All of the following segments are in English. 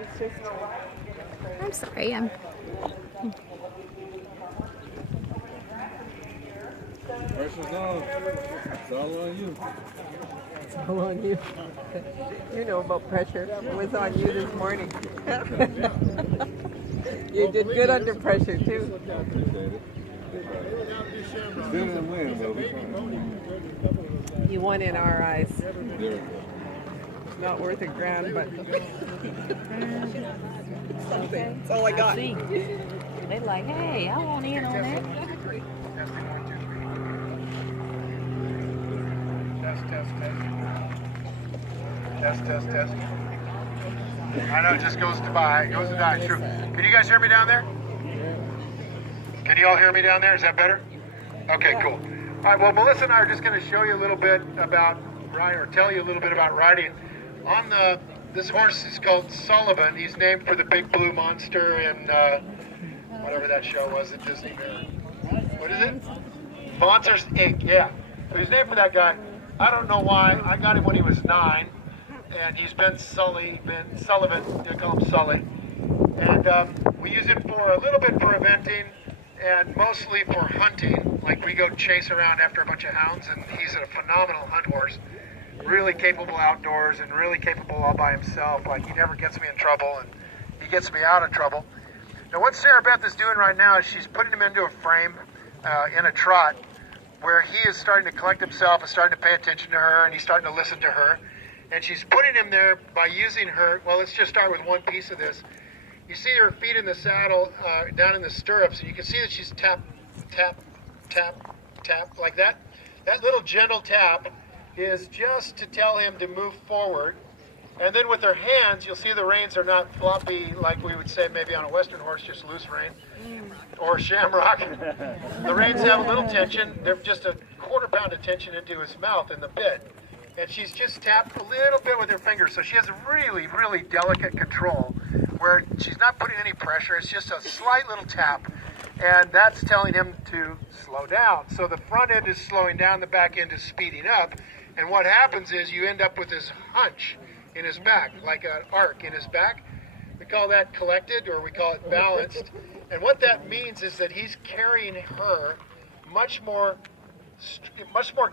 It's just. I'm sorry. Pressure's on. It's all on you. It's all on you. You know about pressure. It was on you this morning. You did good under pressure too. Appreciate it. It's better than winning, though. We're trying. You won in our eyes. There we go. It's not worth a grand, but something. That's all I got. See. They're like, hey, I want in on that. Test. I know it just goes to die. It goes to die. True. Can you guys hear me down there? Can you all hear me down there? Is that better? Okay, cool. All right, well, Melissa and I are just going to show you a little bit about riding, or tell you a little bit about riding. This horse is called Sullivan. He's named for the big blue monster in whatever that show was at Disney. What is it? Monsters Inc. Yeah. So he's named for that guy. I don't know why. I got him when he was 9, and he's been Sullivan. They call him Sully. And we use him for a little bit for eventing, and mostly for hunting. Like we go chase around after a bunch of hounds, and he's a phenomenal hunt horse. Really capable outdoors and really capable all by himself. Like he never gets me in trouble, and he gets me out of trouble. Now what Sarah Beth is doing right now is she's putting him into a frame in a trot where he is starting to collect himself and starting to pay attention to her, and he's starting to listen to her. And she's putting him there by using her, well, let's just start with one piece of this. You see her feet in the saddle, down in the stirrups, and you can see that she's tap, tap, tap, tap, like that. That little gentle tap is just to tell him to move forward. And then with her hands, you'll see the reins are not floppy like we would say maybe on a Western horse, just loose rein, or shamrock. The reins have a little tension. They're just a quarter-pound of tension into his mouth in the bit. And she's just tapped a little bit with her fingers, so she has a really, really delicate control where she's not putting any pressure. It's just a slight little tap, and that's telling him to slow down. So the front end is slowing down, the back end is speeding up, and what happens is you end up with this hunch in his back, like an arc in his back. We call that collected, or we call it balanced. And what that means is that he's carrying her much more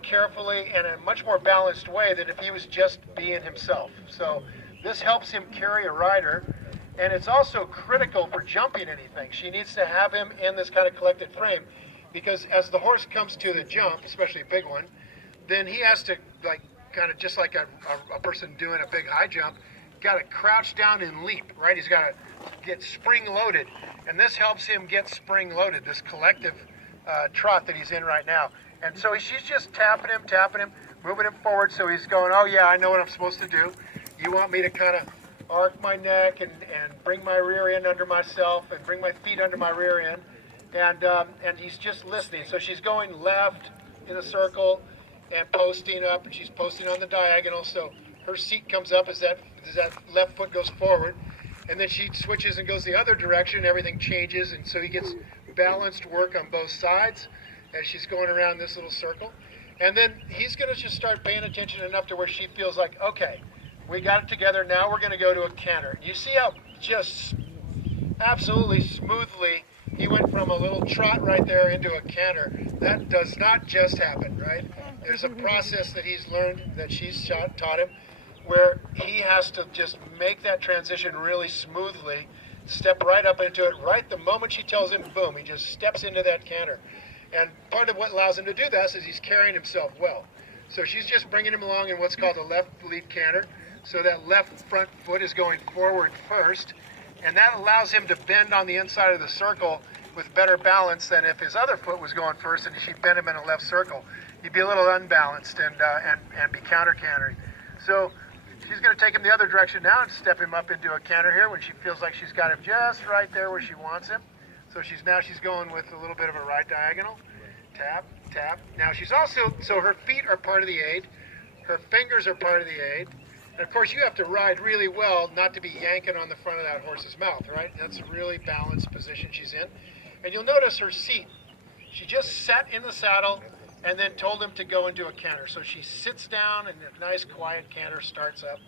carefully and in a much more balanced way than if he was just being himself. So this helps him carry a rider, and it's also critical for jumping anything. She needs to have him in this kind of collected frame, because as the horse comes to the jump, especially a big one, then he has to, like, kind of just like a person doing a big high jump, got to crouch down and leap, right? He's got to get spring loaded, and this helps him get spring loaded, this collective trot that he's in right now. And so she's just tapping him, moving him forward, so he's going, oh yeah, I know what I'm supposed to do. You want me to kind of arc my neck and bring my rear end under myself and bring my feet under my rear end, and he's just listening. So she's going left in a circle and posting up, and she's posting on the diagonal, so her seat comes up as that left foot goes forward, and then she switches and goes the other direction. Everything changes, and so he gets balanced work on both sides as she's going around this little circle. And then he's going to just start paying attention enough to where she feels like, okay, we got it together, now we're going to go to a canter. You see how just absolutely smoothly he went from a little trot right there into a canter. That does not just happen, right? There's a process that he's learned, that she's taught him, where he has to just make that transition really smoothly, step right up into it. Right the moment she tells him, boom, he just steps into that canter. And part of what allows him to do this is he's carrying himself well. So she's just bringing him along in what's called a left lead canter. So that left front foot is going forward first, and that allows him to bend on the inside of the circle with better balance than if his other foot was going first and she bent him in a left circle. He'd be a little unbalanced and be counter-cantering. So she's going to take him the other direction now and step him up into a canter here when she feels like she's got him just right there where she wants him. So she's going with a little bit of a right diagonal. Tap, tap. Now she's also, so her feet are part of the aid. Her fingers are part of the aid. And of course you have to ride really well not to be yanking on the front of that horse's mouth, right? That's a really balanced position she's in. And you'll notice her seat. She just sat in the saddle and then told him to go into a canter. So she sits down and a nice quiet canter starts up.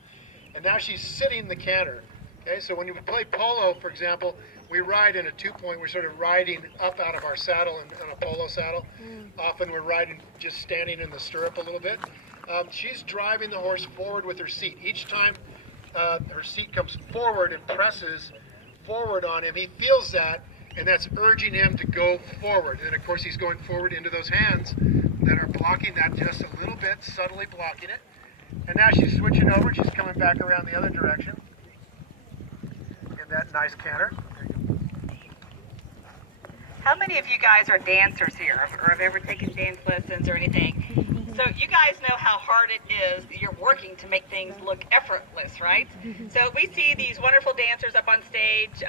And now she's sitting the canter. Okay, so when you play polo, for example, we ride in a 2-point. We're sort of riding up out of our saddle on a polo saddle. Often we're riding just standing in the stirrup a little bit. She's driving the horse forward with her seat. Each time her seat comes forward and presses forward on him, he feels that, and that's urging him to go forward. And of course, he's going forward into those hands that are blocking that just a little bit, subtly blocking it. And now she's switching over. She's coming back around the other direction in that nice canter. How many of you guys are dancers here or have ever taken dance lessons or anything? So you guys know how hard it is. You're working to make things look effortless, right? So we see these wonderful dancers up on stage,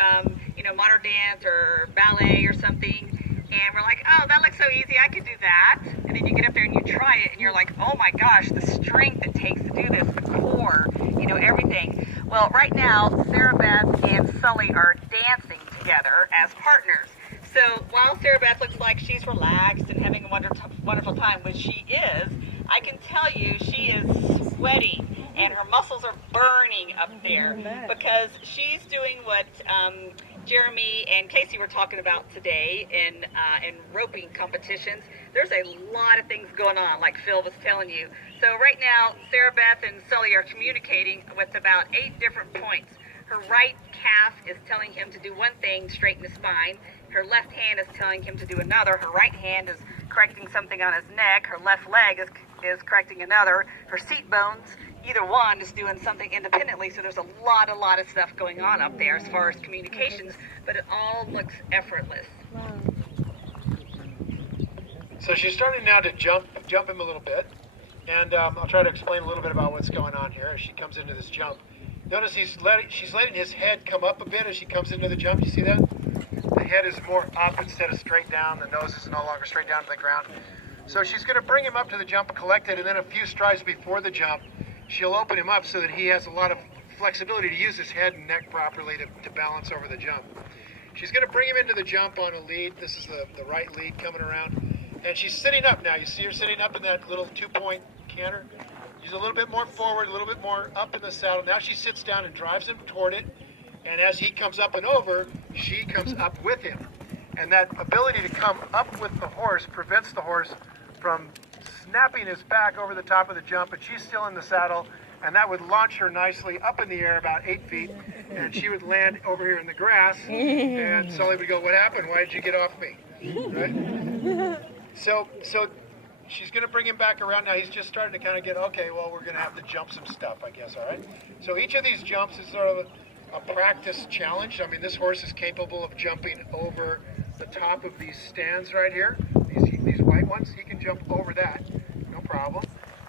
modern dance or ballet or something, and we're like, oh, that looks so easy, I could do that. And then you get up there and you try it and you're like, oh my gosh, the strength it takes to do this, the core, everything. Well, right now, SARA Beth and Sully are dancing together as partners. So while SARA Beth looks like she's relaxed and having a wonderful time, which she is, I can tell you she is sweating and her muscles are burning up there because she's doing what Jeremy and Casey were talking about today in roping competitions. There's a lot of things going on, like Phil was telling you. So right now, SARA Beth and Sully are communicating with about 8 different points. Her right calf is telling him to do one thing, straighten the spine. Her left hand is telling him to do another. Her right hand is correcting something on his neck. Her left leg is correcting another. Her seat bones, either one is doing something independently. So there's a lot of stuff going on up there as far as communications, but it all looks effortless. So she's starting now to jump him a little bit, and I'll try to explain a little bit about what's going on here as she comes into this jump. Notice she's letting his head come up a bit as she comes into the jump. You see that? The head is more up instead of straight down. The nose is no longer straight down to the ground. So she's going to bring him up to the jump, collected, and then a few strides before the jump, she'll open him up so that he has a lot of flexibility to use his head and neck properly to balance over the jump. She's going to bring him into the jump on a lead. This is the right lead coming around. And she's sitting up now. You see her sitting up in that little 2-point canter? She's a little bit more forward, a little bit more up in the saddle. Now she sits down and drives him toward it. And as he comes up and over, she comes up with him. And that ability to come up with the horse prevents the horse from snapping his back over the top of the jump, but she's still in the saddle, and that would launch her nicely up in the air about 8 feet, and she would land over here in the grass, and Sully would go, what happened? Why did you get off me? Right? So she's going to bring him back around. Now he's just starting to kind of get, okay, well, we're going to have to jump some stuff, I guess, all right? So each of these jumps is sort of a practice challenge. I mean, this horse is capable of jumping over the top of these stands right here, these white ones. He can jump over that, no problem.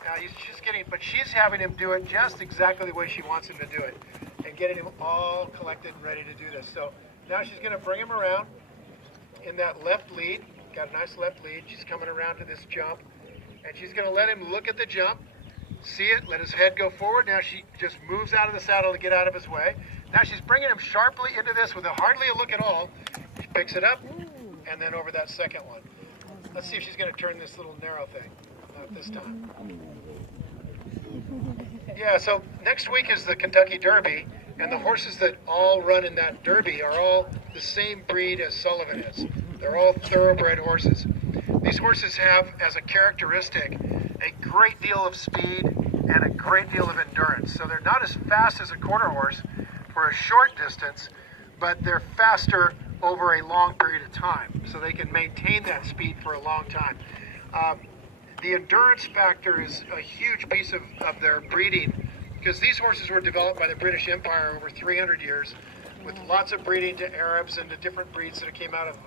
Now he's just but she's having him do it just exactly the way she wants him to do it, and getting him all collected and ready to do this. So now she's going to bring him around in that left lead. Got a nice left lead. She's coming around to this jump, and she's going to let him look at the jump, see it, let his head go forward. Now she just moves out of the saddle to get out of his way. Now she's bringing him sharply into this with hardly a look at all. She picks it up, and then over that second one. Let's see if she's going to turn this little narrow thing. Not this time. Yeah, so next week is the Kentucky Derby, and the horses that all run in that Derby are all the same breed as Sullivan is. They're all thoroughbred horses. These horses have, as a characteristic, a great deal of speed and a great deal of endurance. So they're not as fast as a quarter horse for a short distance, but they're faster over a long period of time. So they can maintain that speed for a long time. The endurance factor is a huge piece of their breeding, because these horses were developed by the British Empire over 300 years with lots of breeding to Arabs and to different breeds that came out of,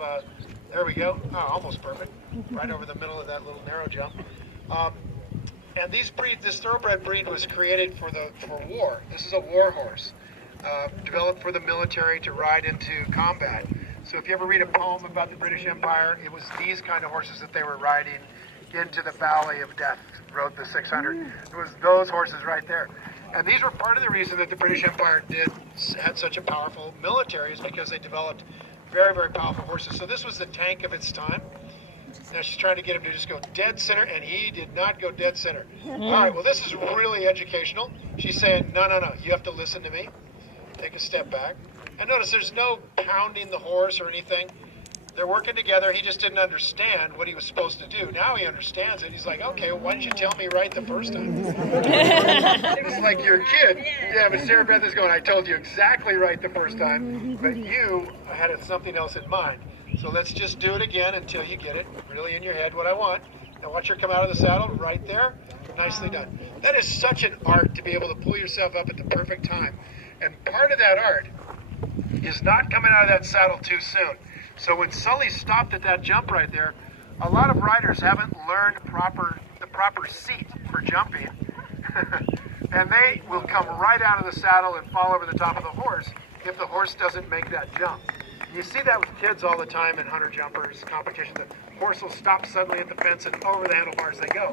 there we go, almost perfect, right over the middle of that little narrow jump. And this thoroughbred breed was created for war. This is a war horse, developed for the military to ride into combat. So if you ever read a poem about the British Empire, it was these kind of horses that they were riding into the Valley of Death, rode the 600. It was those horses right there. And these were part of the reason that the British Empire had such a powerful military, is because they developed very, very powerful horses. So this was the tank of its time. Now she's trying to get him to just go dead center, and he did not go dead center. All right, well, this is really educational. She's saying, no, you have to listen to me. take a step back. And notice there's no pounding the horse or anything. They're working together. He just didn't understand what he was supposed to do. Now he understands it. He's like, okay, well, why didn't you tell me right the first time? It's like your kid. Yeah, but Sarah Beth is going, I told you exactly right the first time, but you had something else in mind. So let's just do it again until you get it really in your head what I want. Now watch her come out of the saddle right there. Nicely done. That is such an art to be able to pull yourself up at the perfect time. And part of that art is not coming out of that saddle too soon. So when Sully stopped at that jump right there, a lot of riders haven't learned the proper seat for jumping. And they will come right out of the saddle and fall over the top of the horse if the horse doesn't make that jump. You see that with kids all the time in hunter jumpers competition. The horse will stop suddenly at the fence and over the handlebars they go.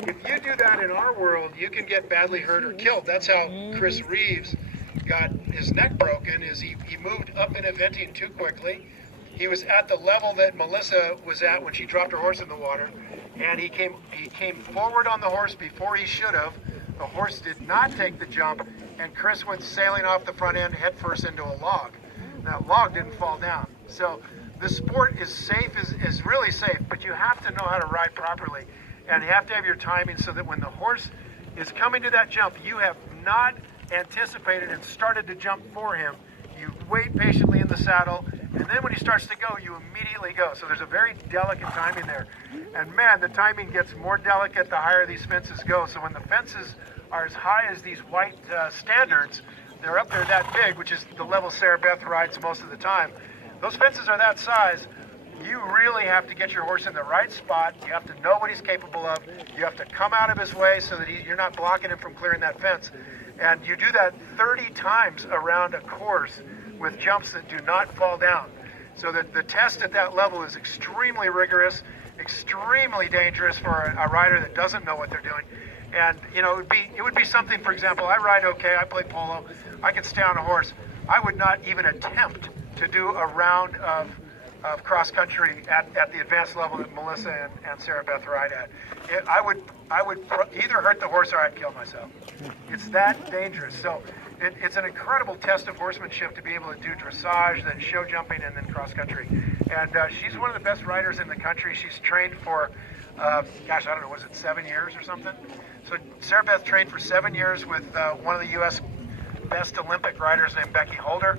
If you do that in our world, you can get badly hurt or killed. That's how Chris Reeves got his neck broken, is he moved up in eventing too quickly. He was at the level that Melissa was at when she dropped her horse in the water, and he came forward on the horse before he should have. The horse did not take the jump, and Chris went sailing off the front end headfirst into a log. That log didn't fall down. So the sport is safe, is really safe, but you have to know how to ride properly, and you have to have your timing so that when the horse is coming to that jump, you have not anticipated and started to jump for him. You wait patiently in the saddle, and then when he starts to go, you immediately go. So there's a very delicate timing there. And man, the timing gets more delicate the higher these fences go. So when the fences are as high as these white standards, they're up there that big, which is the level Sarah Beth rides most of the time. Those fences are that size. You really have to get your horse in the right spot. You have to know what he's capable of. You have to come out of his way so that you're not blocking him from clearing that fence. And you do that 30 times around a course with jumps that do not fall down. So that the test at that level is extremely rigorous, extremely dangerous for a rider that doesn't know what they're doing. And you know, it would be something, for example, I ride okay, I play polo, I can stay on a horse. I would not even attempt to do a round of cross country at the advanced level that Melissa and Sarah Beth ride at. I would either hurt the horse or I'd kill myself. It's that dangerous. So it's an incredible test of horsemanship to be able to do dressage, then show jumping, and then cross country. And she's one of the best riders in the country. She's trained for, gosh, I don't know, was it 7 years or something? So Sarah Beth trained for 7 years with one of the U.S. best Olympic riders named Becky Holder.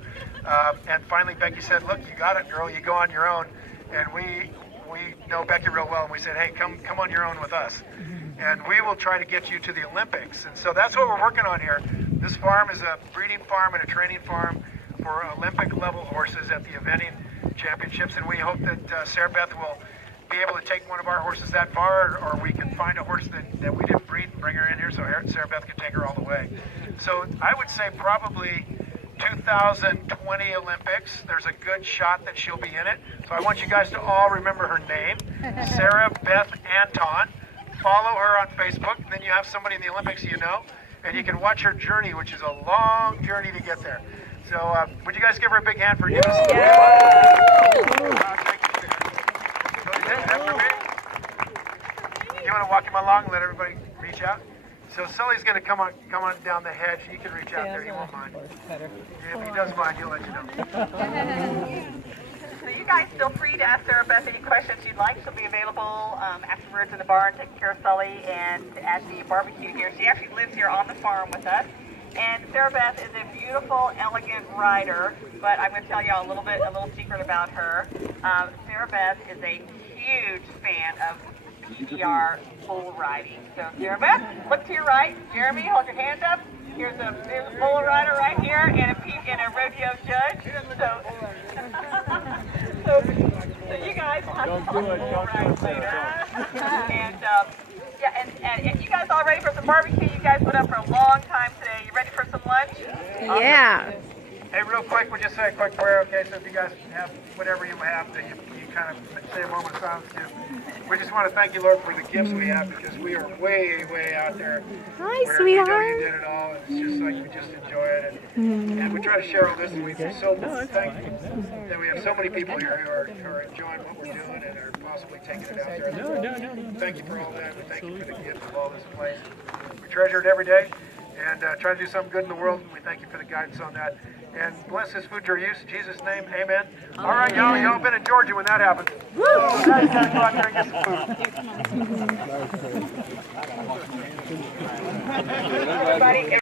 And finally Becky said, look, you got it, girl, you go on your own. And we know Becky real well, and we said, hey, come on your own with us. And we will try to get you to the Olympics. And so that's what we're working on here. This farm is a breeding farm and a training farm for Olympic level horses at the eventing championships. And we hope that Sarah Beth will be able to take one of our horses that far, or we can find a horse that we didn't breed and bring her in here so Sarah Beth can take her all the way. So I would say probably 2020 Olympics, there's a good shot that she'll be in it. So I want you guys to all remember her name, Sarah Beth Anton. Follow her on Facebook, and then you have somebody in the Olympics you know, and you can watch her journey, which is a long journey to get there. So would you guys give her a big hand for giving us You want to walk him along and let everybody reach out? So Sully's going to come on down the hedge. You can reach out there. He won't mind. If he does mind, he'll let you know. So you guys feel free to ask Sarah Beth any questions you'd like. She'll be available afterwards in the barn, taking care of Sully, and at the barbecue here. She actually lives here on the farm with us. And Sarah Beth is a beautiful, elegant rider, but I'm going to tell you a little secret about her. Sarah Beth is a huge fan of PTR bull riding. So Sarah Beth, look to your right. Jeremy, hold your hand up. Here's a bull rider right here and a rodeo judge. So you guys will have to talk bull rides later. And you guys all ready for some barbecue? You guys went up for a long time today. You ready for some lunch? Yeah. Hey, real quick, we'll just say a quick prayer, okay? So if you guys have whatever you have that you kind of say a moment of silence to. We just want to thank you, Lord, for the gifts we have, because we are way, way out there. Hi, sweetheart. You did it all. It's just like we just enjoy it. And we try to share all this, and we feel so thankful that we have so many people here who are enjoying what we're doing and are possibly taking it out there. No. Thank you for all that. We thank you for the gift of all this place. We treasure it every day and try to do something good in the world, and we thank you for the guidance on that. and bless this food to your use. In Jesus' name, amen. All right, y'all been in Georgia when that happens. Now you gotta go out there and get some food. Everybody.